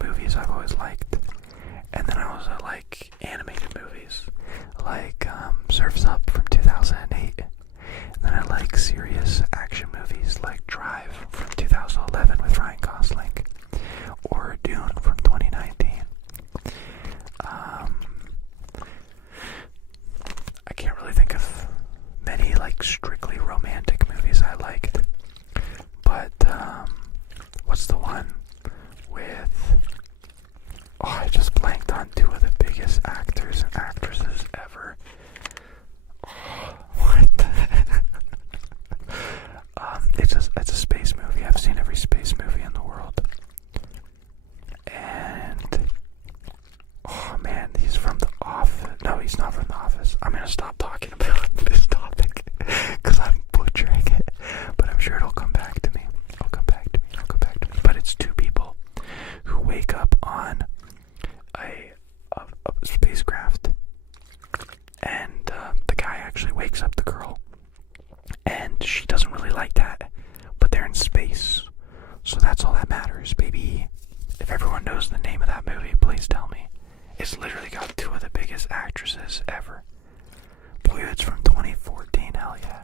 movies I've always liked. And then I also like animated movies like Surf's Up from 2008. And then I like serious action movies like Drive from 2011 with Ryan Gosling or Dune from 2019. I can't really think of many like strictly romantic movies I liked, but what's the one with, I just blanked on two of the biggest actors and actresses ever. What? It's a space movie. I've seen every space movie in the world. And oh man, he's from The Office. No, he's not from The Office. I'm gonna stop talking about this topic because I'm butchering it. But I'm sure it'll come back to me. But it's two people who wake up on a spacecraft, and the guy actually wakes up the girl, and she doesn't really like that, but they're in space, so that's all that matters, baby. If everyone knows the name of that movie, please tell me. It's literally got two of the biggest actresses ever. Boyhood's from 2014, hell yeah.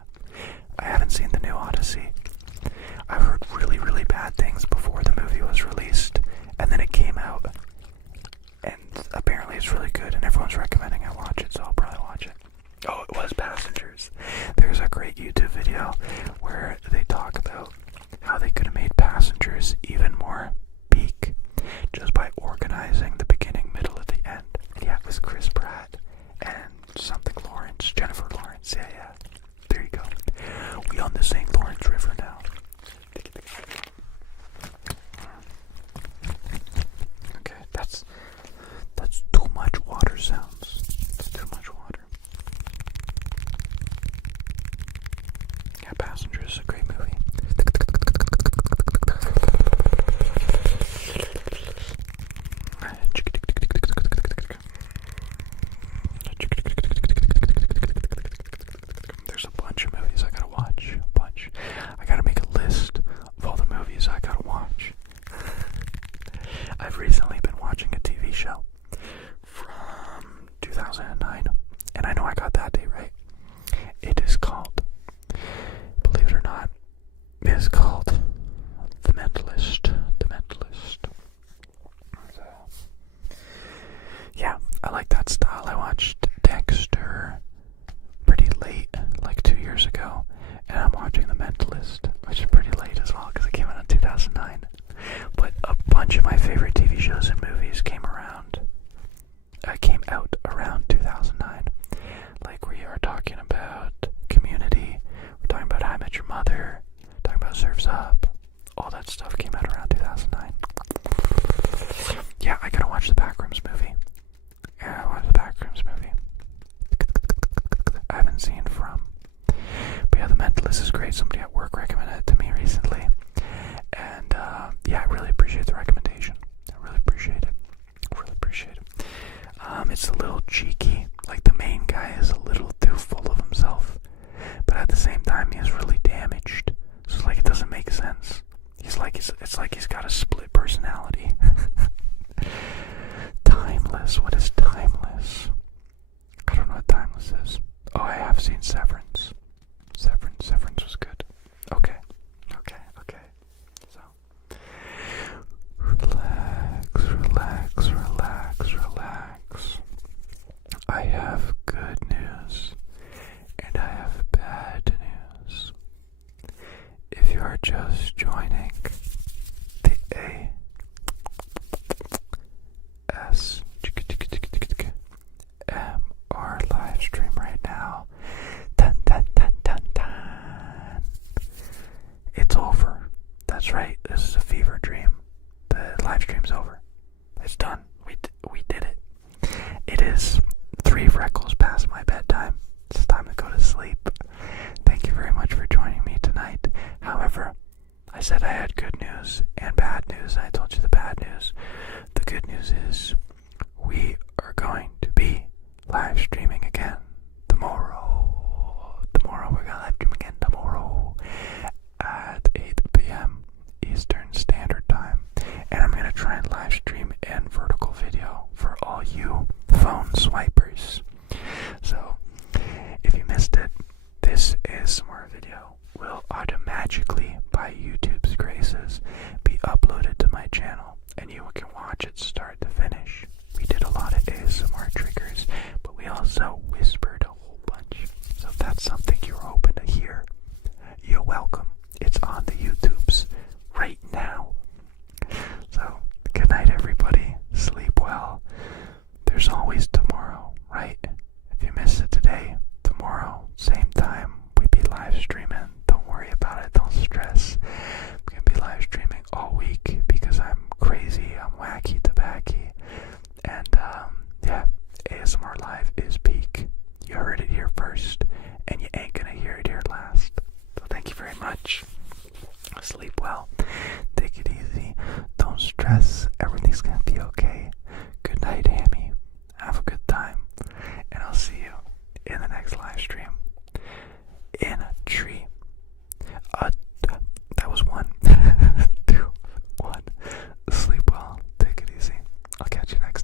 I haven't seen the new Odyssey. I've heard really, really bad things before the movie was released, and then it came out, and apparently it's really good, and everyone's recommending I watch it, so I'll probably watch it. Oh, it was Passengers. There's a great YouTube video where they talk about how they could have made Passengers even more peak just by organizing the beginning, middle, at the end. Yeah, it was Chris Pratt and something Lawrence, Jennifer Lawrence. Yeah. There you go. We on the St. Lawrence River now. Okay, that's too much water sounds. That's too much water. Yeah, Passengers is a great movie. 2009. And I know I got that date right. It is called, believe it or not, it is called The Mentalist. The Mentalist. So, yeah, I like that style. I watched Dexter pretty late, like 2 years ago, and I'm watching The Mentalist, which is pretty late as well because it came out in 2009. But a bunch of my favorite TV shows and movies came out around 2009. Like we are talking about Community, we're talking about How I Met Your Mother, talking about Surf's Up. All that stuff came out around 2009. Yeah, I gotta watch the Backrooms movie. Yeah, I watched the Backrooms movie. I haven't seen From. But yeah, The Mentalist is great. Somebody at work recommended it to me recently. And yeah, I really appreciate the recommendation. I really appreciate it. Really appreciate it. It's a little cheeky. Like the main guy is a little too full of himself. But at the same time, he is really damaged. So it's like it doesn't make sense. It's like he's got a split personality. Timeless. What is Timeless? I don't know what Timeless is. Oh, I have seen Severance. Severance was good. Okay. So, relax. I have good news, and I have bad news. If you are just joining the ASMR live stream right now, dun, dun, dun, dun, dun. It's over. That's right. This is a fever dream. The live stream's over. It's done. We did it. It is 3 freckles past my bedtime. It's time to go to sleep. Thank you very much for joining me tonight. However, I said I had good news and bad news. I told you the bad news. The good news is we are going to be live streaming again tomorrow. We're gonna live stream again tomorrow at 8 p.m. Eastern Standard Time. And I'm gonna try and live stream in vertical video for all you phone swipers. So, if you missed it, this ASMR video will automatically, by YouTube's graces, be uploaded to my channel, and you can watch it start to finish. We did a lot of ASMR triggers, but we also whispered a whole bunch. So if that's something you're hoping to hear, you're welcome. It's on the YouTubes right now. So, good night, everybody. Sleep well. There's always tomorrow, right? If you miss it today, tomorrow, same time, we be live streaming. Don't worry about it. Don't stress. We're going to be live streaming all week because I'm crazy. I'm wacky tobacky. And, yeah, ASMR Live is peak. You heard it here first, and you ain't going to hear it here last. So thank you very much. Sleep well. Take it easy. Don't stress.